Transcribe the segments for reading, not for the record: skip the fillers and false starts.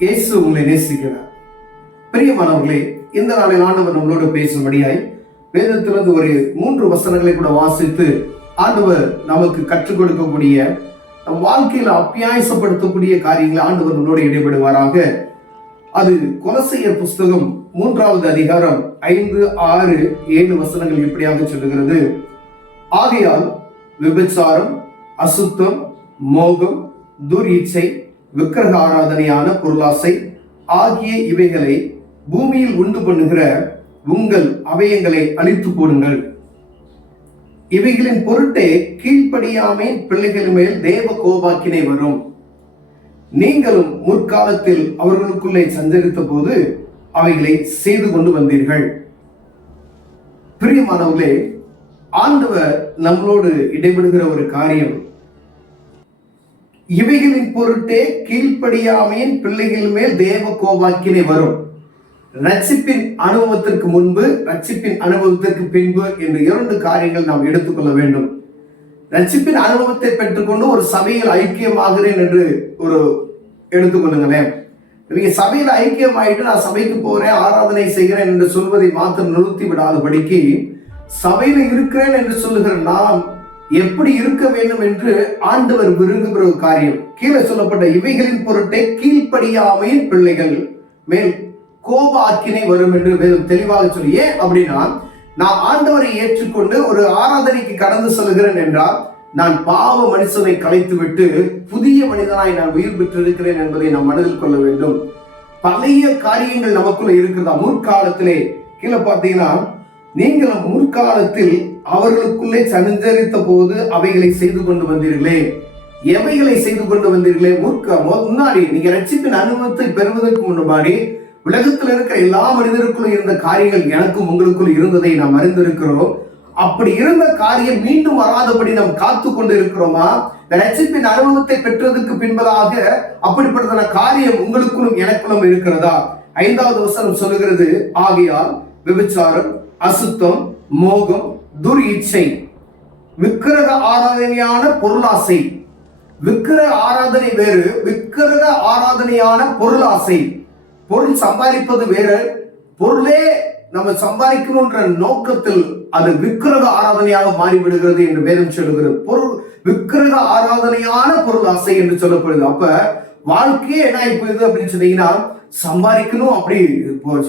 இயேசு உங்களை நேசிக்கிறார். பிரியமானவர்களே, இந்த நாளில் ஆண்டவர் நம்மளோட பேசும்படியாய் வேதத்திலிருந்து ஒரு 3 வசனங்களை கூட வாசித்து ஆண்டவர் நமக்கு கற்றுக் கொடுக்கக்கூடிய, நம் வாழ்க்கையில அப்பியாசப்படுத்தக்கூடிய காரியங்களை ஆண்டவர் நம்மளோடு இடைபடுவாராக. அது கொலோசியர் புஸ்தகம் 3வது அதிகாரம் 5, 6, 7 வசனங்கள் இப்படியாக சொல்லுகிறது. ஆகையால் விபச்சாரம், அசுத்தம், மோகம், துர்இச்சை, விக்கிரக ஆராதனையான பொருளாசை ஆகிய இவைகளை பூமியில் உண்டு பண்ணுகிற உங்கள் அவயங்களை அழித்து போடுங்கள். இவைகளின் பொருட்டே கீழ்ப்படியாமை பிள்ளைகள் மேல் தேவ கோபாக்கினை வரும். நீங்களும் முற்காலத்தில் அவர்களுக்குள்ளே சஞ்சரித்த போது அவைகளை செய்து கொண்டு வந்தீர்கள். பிரியமானவர்களே, ஆண்டவர் நம்மளோடு இடைபடுகிற ஒரு காரியம், இவைகளின் பொருட்டே கீழ்ப்படியாமையின் பிள்ளைகள் மேல் தேவ கோபாக்கினை வரும். ரட்சிப்பின் அனுபவத்திற்கு முன்பு, ரட்சிப்பின் அனுபவத்திற்கு பின்பு என்று 2 காரியங்கள் நாம் எடுத்துக்கொள்ள வேண்டும். ரட்சிப்பின் அனுபவத்தை பெற்றுக்கொண்டு ஒரு சபையில் ஐக்கியமாகிறேன் என்று ஒரு எடுத்துக்கொள்ளுங்களேன். நீங்க சபையில் ஐக்கியமாயிட்டு நான் சபைக்கு போறேன், ஆராதனை செய்கிறேன் என்று சொல்வதை மாத்திரம் நிறுத்தி விடாதபடிக்கு, சபையில இருக்கிறேன் என்று சொல்லுகிற நாம் எப்படி இருக்க வேண்டும் என்று ஆண்டவர் விரும்புகிற ஒரு காரியம். கீழே சொல்லப்பட்ட இவைகளின் பொருட்டே கீழ்ப்படியாமையின் பிள்ளைகள் மேல் கோப ஆக்கினை வரும் என்று வேதம் தெளிவாக சொல்லி. ஏன் அப்படின்னா, நான் ஆண்டவரை ஏற்றுக்கொண்டு ஒரு ஆராதனைக்கு கடந்து செல்கிறேன் என்றால், நான் பாவ மனுஷனை கலைத்து விட்டு புதிய மனிதனாய் நான் உயிர் பெற்றிருக்கிறேன் என்பதை நாம் மனதில் கொள்ள வேண்டும். பழைய காரியங்கள் நமக்குள்ள இருக்கிறதா? முற்காலத்திலே கீழே பார்த்தீங்கன்னா, நீங்களும் முற்காலத்தில் அவர்களுக்குள்ளே சஞ்சரித்த போது அவைகளை செய்து கொண்டு வந்தீர்களே. எவைகளை செய்து கொண்டு வந்தீர்களே? முன்னாடி நீங்க ரட்சிப்பின் அனுபவத்தை பெறுவதற்கு முன்னாடி உலகத்தில் இருக்கிற எல்லா மனிதருக்குள்ளும் இருந்த காரியங்கள் எனக்கும் உங்களுக்குள் இருந்ததை நாம் அறிந்திருக்கிறோம். அப்படி இருந்த காரியம் மீண்டும் வராதபடி நாம் காத்து கொண்டு இருக்கிறோமா? ரட்சிப்பின் அனுபவத்தை பெற்றதுக்கு பின்பதாக அப்படிப்பட்ட காரியம் உங்களுக்குள்ளும் எனக்குள்ளும் இருக்கிறதா? 5வது வசனம் சொல்லுகிறது, ஆகையால் விபச்சாரம், அசுத்தம், மோகம், துர்இச்சை, விக்கிரக ஆராதனையான பொருளாசை. விக்கிரக ஆராதனை வேறு, விக்கிரக ஆராதனையான பொருளாசை. பொருள் சம்பாதிப்பது வேறு, பொருளே நம்ம சம்பாதிக்கணும்ன்ற நோக்கத்தில் அது விக்கிரக ஆராதனையாக மாறிவிடுகிறது என்று வேதம் சொல்லுகிறது. பொருள் விக்கிரக ஆராதனையான பொருள் ஆசை என்று சொல்லப்படுது. அப்ப வாழ்க்கையே என்ன ஆயிப்போகுது அப்படின்னு சொன்னீங்கன்னா, சம்பாதிக்கணும், அப்படி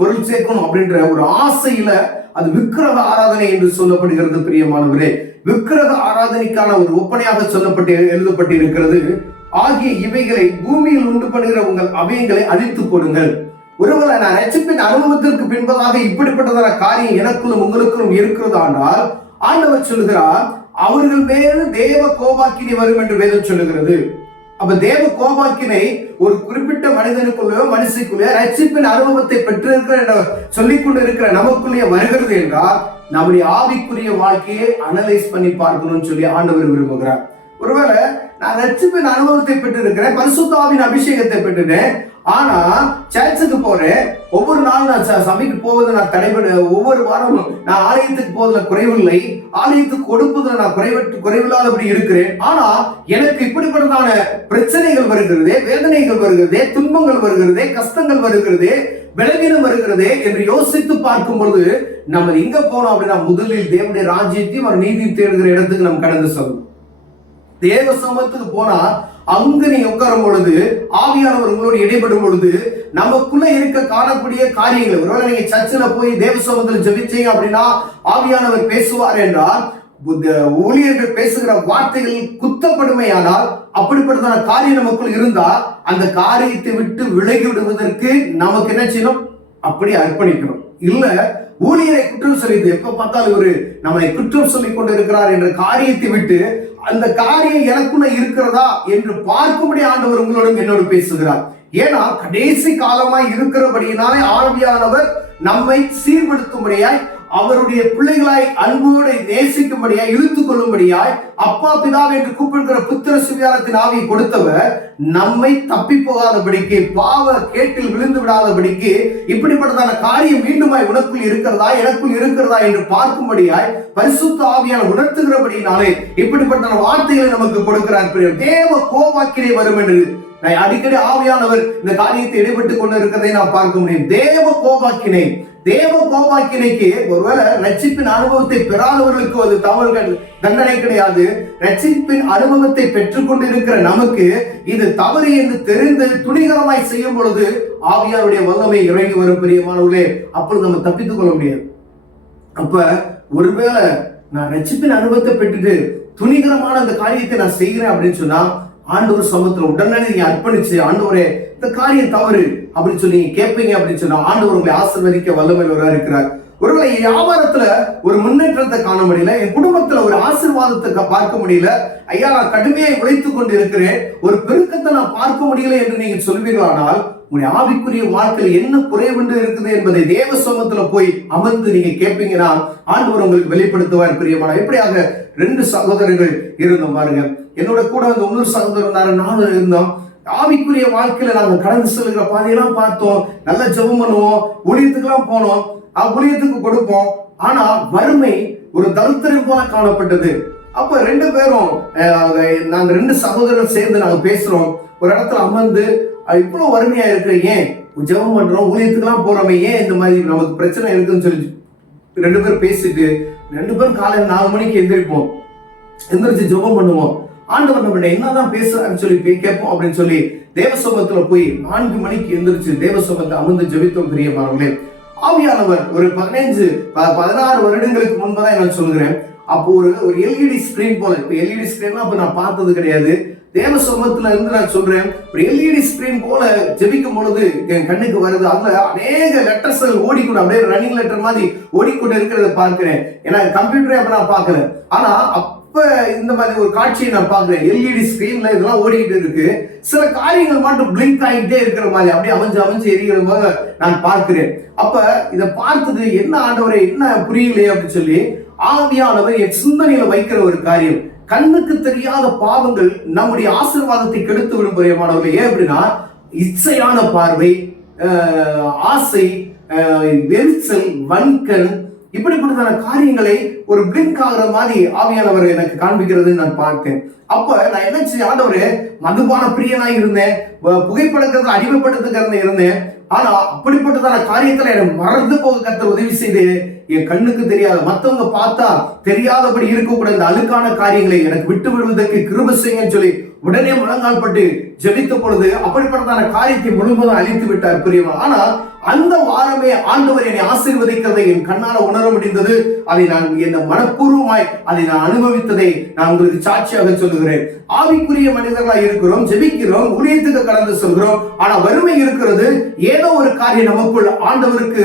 பொருள் சேர்க்கணும் அப்படின்ற ஒரு ஆசையில அது விக்கிரக ஆராதனை என்று சொல்லப்படுகிறது. பிரியமானவரே, விக்கிரக ஆராதனைக்கான ஒரு ஒப்பனையாக சொல்லப்பட்டு எழுதப்பட்டு இருக்கிறது. ஆகிய இவைகளை பூமியில் உண்டு பண்ணுகிற உங்கள் அவயங்களை அழித்து போடுங்கள். ஒருவேளை நான் ரட்சிப்பின் அனுபவத்திற்கு பின்பதாக இப்படிப்பட்டதான காரியம் எனக்குள்ளும் உங்களுக்கும் இருக்கிறதானால், ஆண்டவர் சொல்லுகிறார், அவர்கள் மேல் தேவ கோபாக்கினை வரும் என்று வேதம் சொல்லுகிறது. அப்ப தேவ கோபாக்கினை ஒரு குறிப்பிட்ட மனிதனுக்குள்ளோ மனுஷிக்குள்ளே ரட்சிப்பின் அனுபவத்தை பெற்றிருக்கிற சொல்லிக் கொண்டு இருக்கிற நமக்குள்ளே வருகிறது என்றால், நம்முடைய ஆவிக்குரிய வாழ்க்கையை அனலைஸ் பண்ணி பார்க்கணும்னு சொல்லி ஆண்டவர் விரும்புகிறார். ஒருவேளை நான் ரட்சிப்பின் அனுபவத்தை பெற்றிருக்கிறேன், பரிசுத்த ஆவியின் அபிஷேகத்தை பெற்றுட்டேன், ஆனா சர்ச்சுக்கு போறேன், ஒவ்வொரு நாளும் நான் சபைக்கு போவதை நான் தடைபட, ஒவ்வொரு வாரமும் நான் ஆலயத்துக்கு போவதில்ல குறைவில்லை, ஆலயத்துக்கு கொடுப்பதில் நான் குறைவில்லாதபடி இருக்கிறேன், ஆனா எனக்கு இப்படிப்பட்டதான பிரச்சனைகள் வருகிறதே, வேதனைகள் வருகிறதே, துன்பங்கள் வருகிறதே, கஷ்டங்கள் வருகிறதே, பலவீனம் வருகிறதே என்று யோசித்து பார்க்கும் பொழுது நம்ம எங்க போனோம் அப்படின்னா, முதலில் தேவனுடைய ராஜ்யத்தையும் ஒரு நீதி தேடுகிற இடத்துக்கு நம்ம கடந்து செல்லணும். தேவ சமூகத்துக்கு போனா அங்க நீங்க உட்காரும் பொழுது, ஆவியானவர் உங்களோடு இடைப்படும் பொழுது, நமக்குள்ள இருக்க காணக்கூடிய காரியங்கள், ஒருவேளை நீங்க சர்ச்சில் போய் தேவ சமூகத்தில் ஜெபிச்சீங்க அப்படின்னா ஆவியானவர் பேசுவார் என்றால், ஊழியர்கள் பேசுகிற வார்த்தைகள் குத்தப்படுமையானால், அப்படிப்பட்டதான காரியம் நமக்குள் இருந்தா அந்த காரியத்தை விட்டு விலகி விடுவதற்கு நமக்கு என்ன செய்யணும்? அப்படி அர்ப்பணிக்கணும். இல்ல ஊழியரை குற்றம் சொல்லிது, எப்ப பார்த்தாலும் இவரு நம்மை குற்றம் சொல்லிக் கொண்டு இருக்கிறார் என்ற காரியத்தை விட்டு அந்த காரியம் எனக்குள்ள இருக்கிறதா என்று பார்க்கும்படி ஆண்டவர் உங்களோடும் என்னோடு பேசுகிறார். ஏன்னா கடைசி காலமாய் இருக்கிறபடியினாலே ஆவியானவர் நம்மை சீர்படுத்தும்படியாய், அவருடைய பிள்ளைகளாய் அன்போடு நேசிக்கும்படியாய், இழுத்துக் கொள்ளும்படியாய், அப்பா பிதாவை என்று கூப்பிடுகிற புத்திர சுவிகாரத்தின் ஆவியை கொடுத்தவர் நம்மை தப்பி போகாதபடிக்கு, பாவ கேட்டில் விழுந்து விடாதபடிக்கு, இப்படிப்பட்டதான காரியம் மீண்டுமாய் உனக்குள் இருக்கிறதா எனக்குள் இருக்கிறதா என்று பார்க்கும்படியாய் பரிசுத்த ஆவியான உணர்த்துகிறபடினாலே இப்படிப்பட்ட வார்த்தைகளை நமக்கு கொடுக்கிறார். தேவ கோபாக்கினை வரும் என்று நான் அடிக்கடி ஆவியானவர் இந்த காரியத்தை இடைப்பட்டு கொண்டு இருக்கிறதை நான் பார்க்க முடியும். தேவ கோபாக்கினைக்கு ஒருவேளை ரட்சிப்பின் அனுபவத்தை பெறாதவர்களுக்கு அது தவறுகள் தண்டனை கிடையாது. ரட்சிப்பின் அனுபவத்தை பெற்றுக்கொண்டு இருக்கிற நமக்கு இது தவறு என்று தெரிந்து துணிகரமாய் செய்யும் பொழுது ஆவியாருடைய வல்லமை இறங்கி வரும் பிரியமானவர்களே. அப்பொழுது நம்ம தப்பித்துக் கொள்ள முடியாது. அப்ப ஒருவேளை நான் ரட்சிப்பின் அனுபவத்தை பெற்றுட்டு துணிகரமான அந்த காரியத்தை நான் செய்கிறேன் அப்படின்னு சொன்னா ஆண்டவர் சமூகத்துல உடனே நீங்க அர்ப்பணிச்சு, ஆண்டவரே இந்த காரியம் தவறு அப்படின்னு சொல்லி நீங்க கேட்பீங்க அப்படின்னு சொன்னா ஆண்டவர் உங்களை ஆசீர்வதிக்க வல்லமையுள்ளவரா இருக்கிறார். ஒருவேளை வியாபாரத்துல ஒரு முன்னேற்றத்தை காண முடியல, என் குடும்பத்துல ஒரு ஆசீர்வாதத்தை பார்க்க முடியல, ஐயா நான் கடுமையை உழைத்துக் கொண்டு இருக்கிறேன், ஒரு பெருக்கத்தை நான் பார்க்க முடியல என்று நீங்க சொல்வீர்களானால் உங்களுடைய ஆவிக்குரிய வாழ்க்கையில் என்ன குறைவுண்டு இருக்குது என்பதை தேவ சமூகத்துல போய் அமர்ந்து நீங்க கேட்பீங்கன்னா ஆண்டவர் உங்களுக்கு வெளிப்படுத்துவார் பிரியமான. எப்படியாக 2 சகோதரர்கள் இருந்தோம் பாருங்க. என்னோட கூட வந்து இன்னொரு சகோதரர் நானும் இருந்தோம். ஆவிக்குரிய வாழ்க்கையில நாங்க கடந்து செல்கிற பாதையெல்லாம் பார்த்தோம், நல்லா ஜெபம் பண்ணுவோம், ஊழியத்துக்கெல்லாம் போனோம், ஊழியத்துக்கு கொடுப்போம். ஆனா வறுமை ஒரு தரித்திரம் போல காணப்பட்டது. அப்ப 2 பேரும் நாங்க 2 சகோதரர்கள் சேர்ந்து நாங்க பேசுறோம். ஒரு இடத்துல அமர்ந்து இவ்வளவு வறுமையா இருக்கு, ஏன் ஜெபம் பண்றோம், ஊழியத்துக்கெல்லாம் போறோமே, ஏன் இந்த மாதிரி நமக்கு பிரச்சனை இருக்குன்னு சொல்லி 2 பேரும் பேசிட்டு 2 பேரும் காலையில் 4 மணிக்கு எந்திரிப்போம், எந்திரிச்சு ஜெபம் பண்ணுவோம். ஆண்டவர் நம்ம என்னதான் பேசுறான்னு சொல்லி கேட்போம் அப்படின்னு சொல்லி தேவ சமூகத்துல போய் 4 மணிக்கு எந்திரிச்சு தேவ சமூகத்தை அமர்ந்து ஜெபித்தோம் பிரியமானவர்களே. ஆவியானவர் ஒரு 16 வருடங்களுக்கு முன்பதான் நான் சொல்கிறேன். அப்போ ஒரு எல்இடி ஸ்கிரீன் போல, இப்ப எல்இடி ஸ்கிரீன் அப்ப நான் பார்த்தது கிடையாது. தேவ சமூகத்துல இருந்து நான் சொல்றேன், ஒரு எல்இடி ஸ்கிரீன் போல ஜெபிக்கும் பொழுது என் கண்ணுக்கு வருது. அதுல அநேக லெட்டர்ஸ்கள் ஓடிக்கொண்டு அப்படியே ரன்னிங் லெட்டர் மாதிரி ஓடிக்கொண்டு இருக்கிறத பார்க்கிறேன். ஏன்னா கம்ப்யூட்டரே அப்ப நான் பார்க்கல, ஆனா அப்ப இந்த மாதிரி ஒரு காட்சியை நான் பார்க்கிறேன். எல்இடி ஸ்கிரீன்ல இதெல்லாம் ஓடிக்கிட்டு இருக்கு, சில காரியங்கள் மட்டும் பிளிங்க் ஆகிட்டே இருக்கிற மாதிரி அப்படியே அமைஞ்சு எரிகிற போது நான் பார்க்கிறேன். அப்ப இதை பார்த்தது என்ன ஆண்டவரை என்ன புரியலையே அப்படின்னு சொல்லி ஆவியானவர் என் சிந்தனையில வைக்கிற ஒரு காரியம், கண்ணுக்கு தெரியாத பாவங்கள் நம்முடைய ஆசீர்வாதத்தை கெடுத்து விடும் பிரியமானவர்கள். ஏன் அப்படின்னா இச்சையான பார்வை, ஆசை, வெறிச்சல், வன்கண், இப்படிப்பட்டதான காரியங்களை ஒரு பிளிங்க் ஆகிற மாதிரி ஆவியானவர் எனக்கு காண்பிக்கிறது நான் பார்த்தேன். அப்ப நான் என்ன செய்ய, ஆண்டவரே மதுபான பிரியனாய் இருந்தேன், புகைப்படத்துல அடிமைப்படுத்துக்கிறத இருந்தேன், ஆனா அப்படிப்பட்டதான காரியத்துல எனக்கு மறந்து போக கர்த்தர் உதவி செய்து என் கண்ணுக்கு தெரியாத, மத்தவங்க பார்த்தா தெரியாதபடி இருக்கக்கூடாது இந்த அழுக்கான காரியங்களை எனக்கு விட்டு விடுவதற்கு கிருபை செய்யுங்கன்னு சொல்லி உடனே முழங்கால் பட்டு ஜெபித்த பொழுது அப்படிப்பட்டதான காரியத்தை முழுவதும் அழித்து விட்டார் பிரியமா. ஆனா அந்த வாரமே ஆண்டவர் என்னை ஆசீர்வதிக்கிறதை என் கண்ணால உணர முடிந்தது. அதை நான் என்ன மனப்பூர்வமாய் அதை நான் அனுபவித்ததை நான் உங்களுக்கு சாட்சியாக சொல்லுகிறேன். ஆவிக்குரிய மனிதர்களா இருக்கிறோம், ஜெபிக்கிறோம், ஊழியத்துக்கு கடந்து சொல்கிறோம், ஆனா வறுமை இருக்கிறது. ஏதோ ஒரு காரியம் நமக்குள் ஆண்டவருக்கு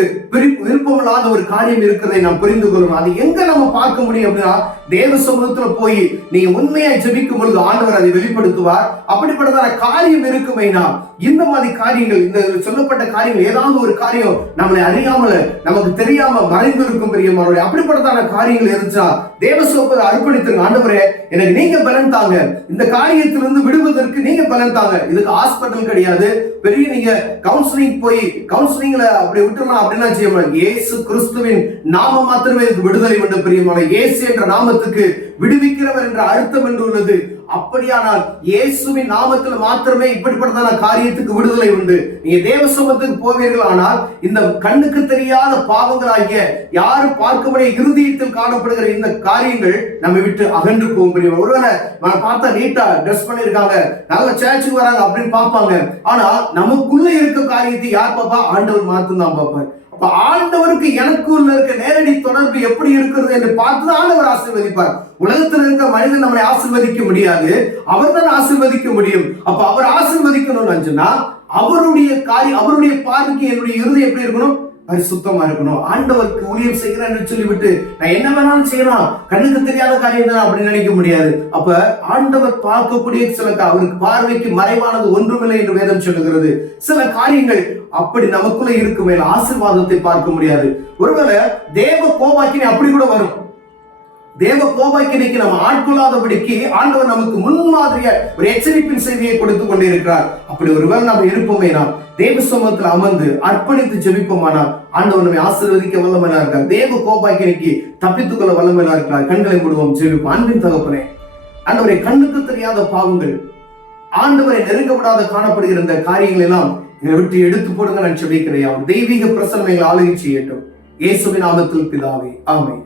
விருப்பமில்லாத ஒரு காரியம் இருக்கிறதை நாம் புரிந்து கொள்ளும். அது எங்க நம்ம பார்க்க முடியும் அப்படின்னா தேவ சமூகத்துல போய் நீங்க உண்மையா ஜெபிக்கும் பொழுது ஆண்டவர் அதை வெளிப்படுத்துவார். அப்படிப்பட்டதான காரியம் இருக்குமைனா இந்த மாதிரி காரியங்கள், இந்த சொல்லப்பட்ட காரியங்கள், ஏதாவது ஒரு காரியம் நம்மளை அறியாமல நமக்கு தெரியாம மறைந்து இருக்கும் பிரியமானவர்களே. அப்படிப்பட்டதான காரியங்கள் இருந்துச்சா தேவ சமூகத்தை அர்ப்பணித்துங்க. ஆண்டவரே எனக்கு நீங்க பலன் தாங்க, இந்த காரியத்திலிருந்து விடுவதற்கு நீங்க பலன் தாங்க. இதுக்கு ஹாஸ்பிட்டல் கிடையாது, பெரிய நீங்க கவுன்சிலிங் போய் கவுன்சிலிங்ல அப்படி விட்டுலாம் அப்படின்னா செய்ய முடியாது. இயேசு கிறிஸ்துவின் நாம மாத்திரமே இதுக்கு விடுதலை உண்டு பிரியமான. இயேசு என்ற நாமத்துக்கு விடுவிக்கிறவர் என்ற அர்த்தம் என்று உள்ளது. அப்படியானால் இயேசுவின் நாமத்தில் மாத்திரமே இப்படிப்பட்டதான காரியத்துக்கு விடுதலை உண்டு. நீங்க தேவ சமூகத்துக்கு போவீர்கள் ஆனால் இந்த கண்ணுக்கு தெரியாத பாவங்களாகிய யாரும் பார்க்கக்கூடிய இருதயத்தில் காணப்படுகிற இந்த காரியங்கள் நம்ம விட்டு அகன்று போகும். ஒருவேளை பார்த்தா நீட்டா ட்ரெஸ் பண்ணிருக்காங்க, நல்ல சர்ச்சுக்கு வராங்க அப்படின்னு பார்ப்பாங்க, ஆனா நமக்குள்ள இருக்க காரியத்தை யார் பார்ப்பா? ஆண்டவர் மாத்திரம் தான் பார்ப்பார். அப்ப ஆண்டவருக்கு எனக்குள்ள இருக்க நேரடி தொடர்பு எப்படி இருக்கிறது என்று பார்த்து ஆண்டவர் ஆசீர்வதிப்பார். உலகத்தில் இருக்க மனிதன் நம்மளை ஆசீர்வதிக்க முடியாது, அவர் தான் ஆசீர்வதிக்க முடியும். அப்ப அவர் ஆசீர்வதிக்கணும்னு சொன்னா அவருடைய காரியம், அவருடைய பார்வைக்கு என்னுடைய இருதயம் எப்படி இருக்கணும்? பரிசுத்தமா இருக்கணும். ஆண்டவருக்கு ஊழியம் செய்கிறேன் சொல்லிவிட்டு நான் என்ன வேணாலும் செய்யலாம், கண்ணுக்கு தெரியாத காரியம் தான் அப்படின்னு நினைக்க முடியாது. அப்ப ஆண்டவர் பார்க்கக்கூடிய சில அவருக்கு பார்வைக்கு மறைவானது ஒன்றுமில்லை என்று வேதம் சொல்லுகிறது. சில காரியங்கள் அப்படி நமக்குள்ள இருக்குமே, ஆசீர்வாதத்தை பார்க்க முடியாது. ஒருவேளை தேவ கோபாக்கினை அப்படி கூட வரும். தேவ கோபாக்கினைக்கு நம்ம ஆட்கொள்ளாதபடிக்கு ஆண்டவர் நமக்கு முன்மாதிரியா ஒரு எச்சரிப்பின் செய்தியை கொடுத்து கொண்டே இருக்கிறார். அப்படி ஒருவேளை நம்ம இருப்போமே, நாம் தேவ சமூகத்தில் அமர்ந்து அர்ப்பணித்து ஜெபிப்போமானால் ஆண்டவர் நம்மை ஆசீர்வதிக்க வல்லமையா இருக்கார். தேவ கோபாக்கினைக்கு தப்பித்துக் கொள்ள வல்லமையா இருக்கிறார். கண்களை மூடுவோம், ஜெபிப்போம். அன்பின் தகப்பனே, ஆண்டவரே கண்ணுக்கு தெரியாத பாவங்கள் ஆண்டவரை நெருங்க விடாத காணப்படுகிற இந்த காரியங்கள் எல்லாம் எங்களை விட்டு எடுத்து போடுங்க. நான் செபிக்கிறேன். தெய்வீக பிரசன்னம் எங்களை ஆளுகை செய்யட்டும். இயேசுவின் நாமத்தில் பிதாவே, ஆமென்.